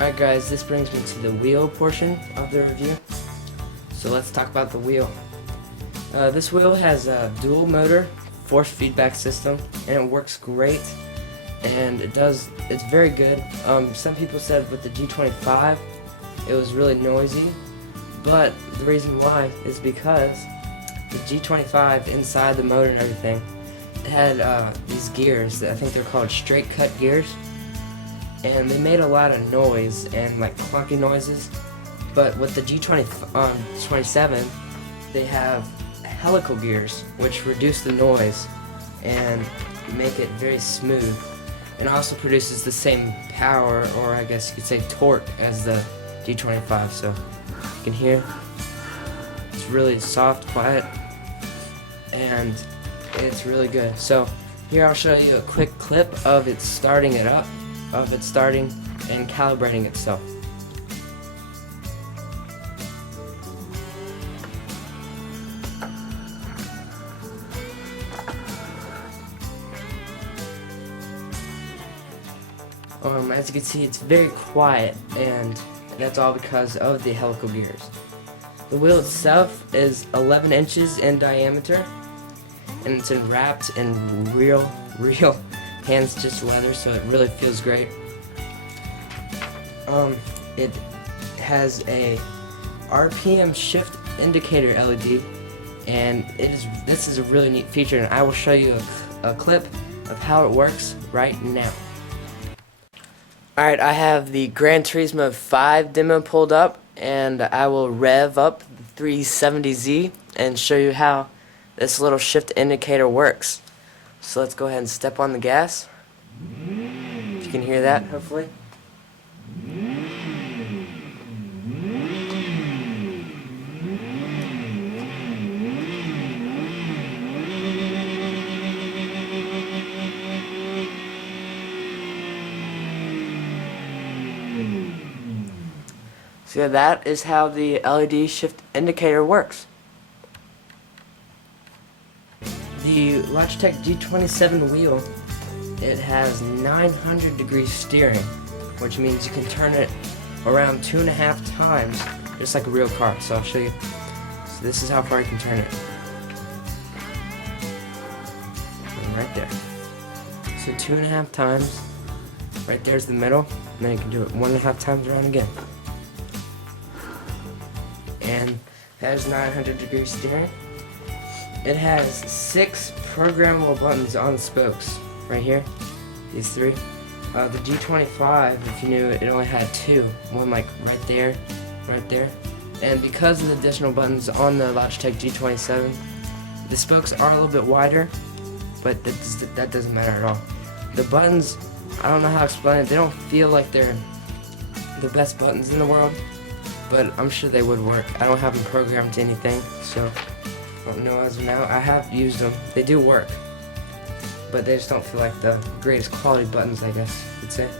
Alright guys, this brings me to the wheel portion of the review. So let's talk about the wheel. This wheel has a dual motor force feedback system, and it works great, and it's very good. Some people said with the G25 it was really noisy, but the reason why is because the G25 inside the motor and everything, it had these gears that I think they're called straight cut gears, and they made a lot of noise and like clunky noises. But with the G27 they have helical gears which reduce the noise and make it very smooth, and also produces the same power, or I guess you could say torque, as the G25. So you can hear it's really soft, quiet, and it's really good. So here I'll show you a quick clip of it starting and calibrating itself. As you can see, it's very quiet, and that's all because of the helical gears. The wheel itself is 11 inches in diameter, and it's wrapped in real hand-stitched leather, so it really feels great. It has a RPM shift indicator LED, and this is a really neat feature, and I will show you a clip of how it works right now. Alright, I have the Gran Turismo 5 demo pulled up, and I will rev up the 370Z and show you how this little shift indicator works. So let's go ahead and step on the gas. If you can hear that, hopefully. So yeah, that is how the LED shift indicator works. The Logitech G27 wheel, it has 900-degree steering, which means you can turn it around 2.5 times, just like a real car. So I'll show you. So this is how far you can turn it. And right there. So 2.5 times. Right there's the middle, and then you can do it 1.5 times around again. And it has 900-degree steering. It has 6 programmable buttons on the spokes, right here, these 3. The G25, if you knew it only had 2, one like right there, and because of the additional buttons on the Logitech G27, the spokes are a little bit wider, but that doesn't matter at all. The buttons, I don't know how to explain it, they don't feel like they're the best buttons in the world, but I'm sure they would work. I don't have them programmed to anything, so I don't know as of now. I have used them. They do work, but they just don't feel like the greatest quality buttons, I guess you'd say.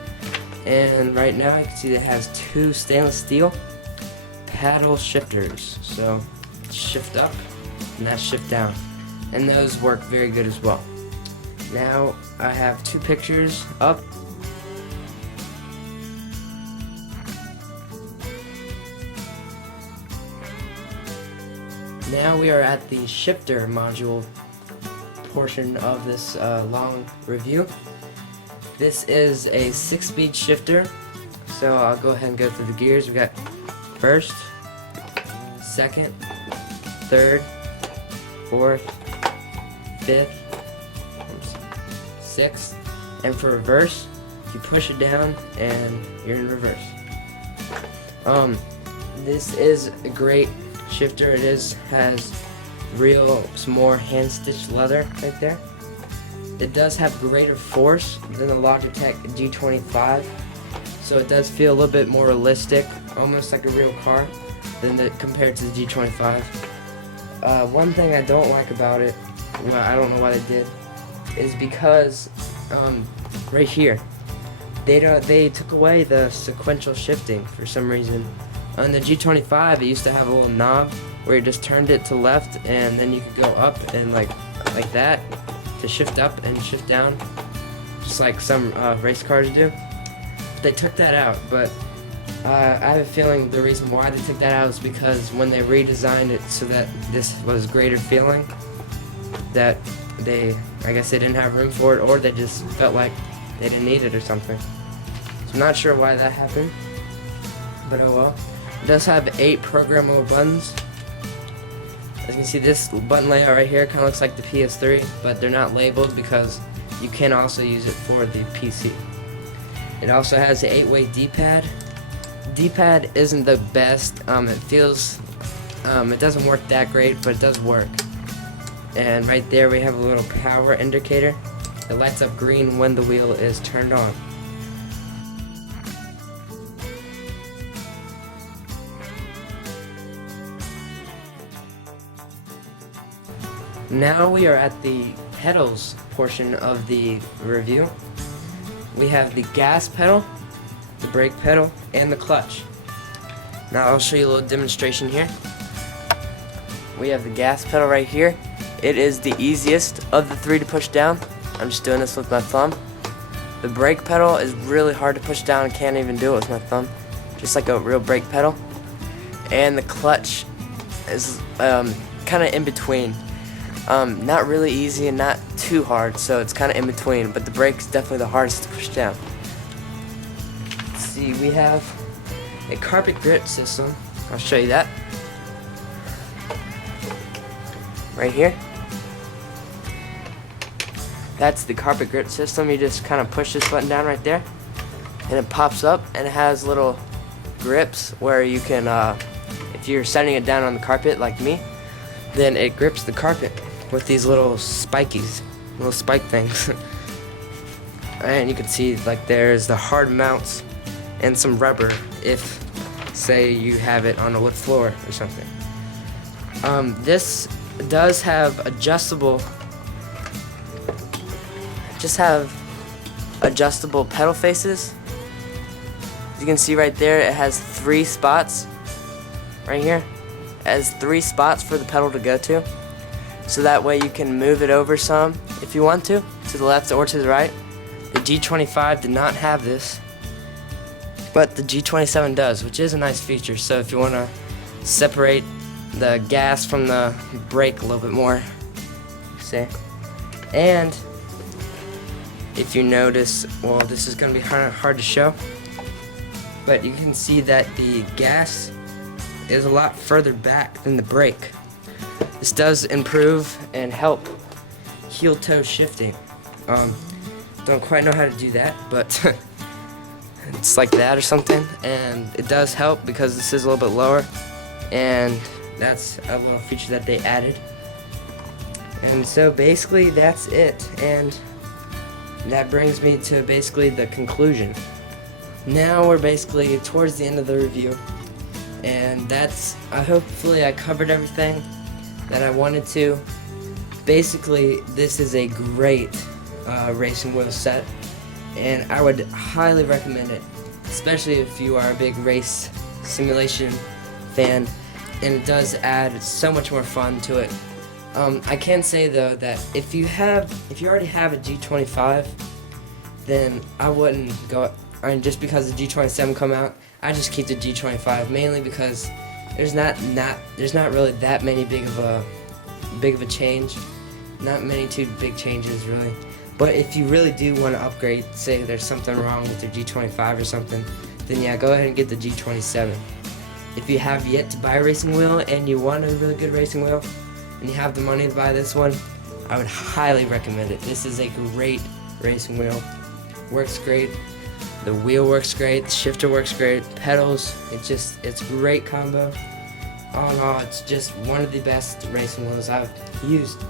And right now you can see that it has 2 stainless steel paddle shifters. So shift up and that's shift down. And those work very good as well. Now I have 2 pictures up. Now we are at the shifter module portion of this long review. This is a 6-speed shifter, so I'll go ahead and go through the gears. We got first, second, third, fourth, fifth, sixth, and for reverse, you push it down and you're in reverse. This is a great shifter. It has some more hand-stitched leather right there. It does have greater force than the Logitech G25, so it does feel a little bit more realistic, almost like a real car, compared to the G25. One thing I don't like about it, well, I don't know why they did, is because right here they took away the sequential shifting for some reason. On the G25, it used to have a little knob where you just turned it to left, and then you could go up and like that to shift up and shift down, just like some race cars do. They took that out, but I have a feeling the reason why they took that out is because when they redesigned it so that this was greater feeling, that I guess they didn't have room for it, or they just felt like they didn't need it or something. So I'm not sure why that happened, but oh well. It does have 8 programmable buttons. As you can see, this button layout right here kind of looks like the PS3, but they're not labeled because you can also use it for the PC. It also has an 8-way D-pad. D-pad isn't the best. It doesn't work that great, but it does work. And right there we have a little power indicator. It lights up green when the wheel is turned on. Now we are at the pedals portion of the review. We have the gas pedal, the brake pedal, and the clutch. Now I'll show you a little demonstration here. We have the gas pedal right here. It is the easiest of the 3 to push down. I'm just doing this with my thumb. The brake pedal is really hard to push down. I can't even do it with my thumb, just like a real brake pedal. And the clutch is kind of in between. Not really easy and not too hard, so it's kind of in between, but the brake's definitely the hardest to push down. Let's see, we have a carpet grip system. I'll show you that. Right here. That's the carpet grip system. You just kind of push this button down right there, and it pops up, and it has little grips where you can, if you're setting it down on the carpet like me, then it grips the carpet with these little spikies, little spike things. And you can see like there's the hard mounts and some rubber if say you have it on a wood floor or something. This does have adjustable pedal faces. As you can see right there, it has 3 spots right here. It has 3 spots for the pedal to go to, so that way you can move it over some if you want to the left or to the right. The G25 did not have this, but the G27 does, which is a nice feature. So if you want to separate the gas from the brake a little bit more, see. And if you notice, well, this is going to be hard to show, but you can see that the gas is a lot further back than the brake. This does improve and help heel-toe shifting. Don't quite know how to do that, but it's like that or something, and it does help because this is a little bit lower, and that's a little feature that they added. And so basically that's it, and that brings me to basically the conclusion. Now we're basically towards the end of the review, and that's, hopefully I covered everything that I wanted to. Basically, this is a great racing wheel set, and I would highly recommend it, especially if you are a big race simulation fan, and it does add so much more fun to it. I can say though that if you already have a G25, then I wouldn't go. Just because the G27 come out, I just keep the G25, mainly because there's not really that many big of a change, not many too big changes really. But if you really do want to upgrade, say there's something wrong with your G25 or something, then yeah, go ahead and get the G27. If you have yet to buy a racing wheel and you want a really good racing wheel, and you have the money to buy this one, I would highly recommend it. This is a great racing wheel. Works great. The wheel works great. The shifter works great. Pedals, it's a great combo. All in all, it's just one of the best racing wheels I've used.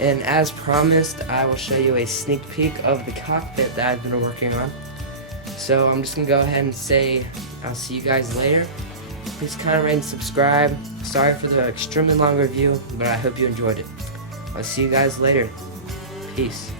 And as promised, I will show you a sneak peek of the cockpit that I've been working on. So I'm just gonna go ahead and say I'll see you guys later. Please comment, rate, and subscribe. Sorry for the extremely long review, but I hope you enjoyed it. I'll see you guys later. Peace.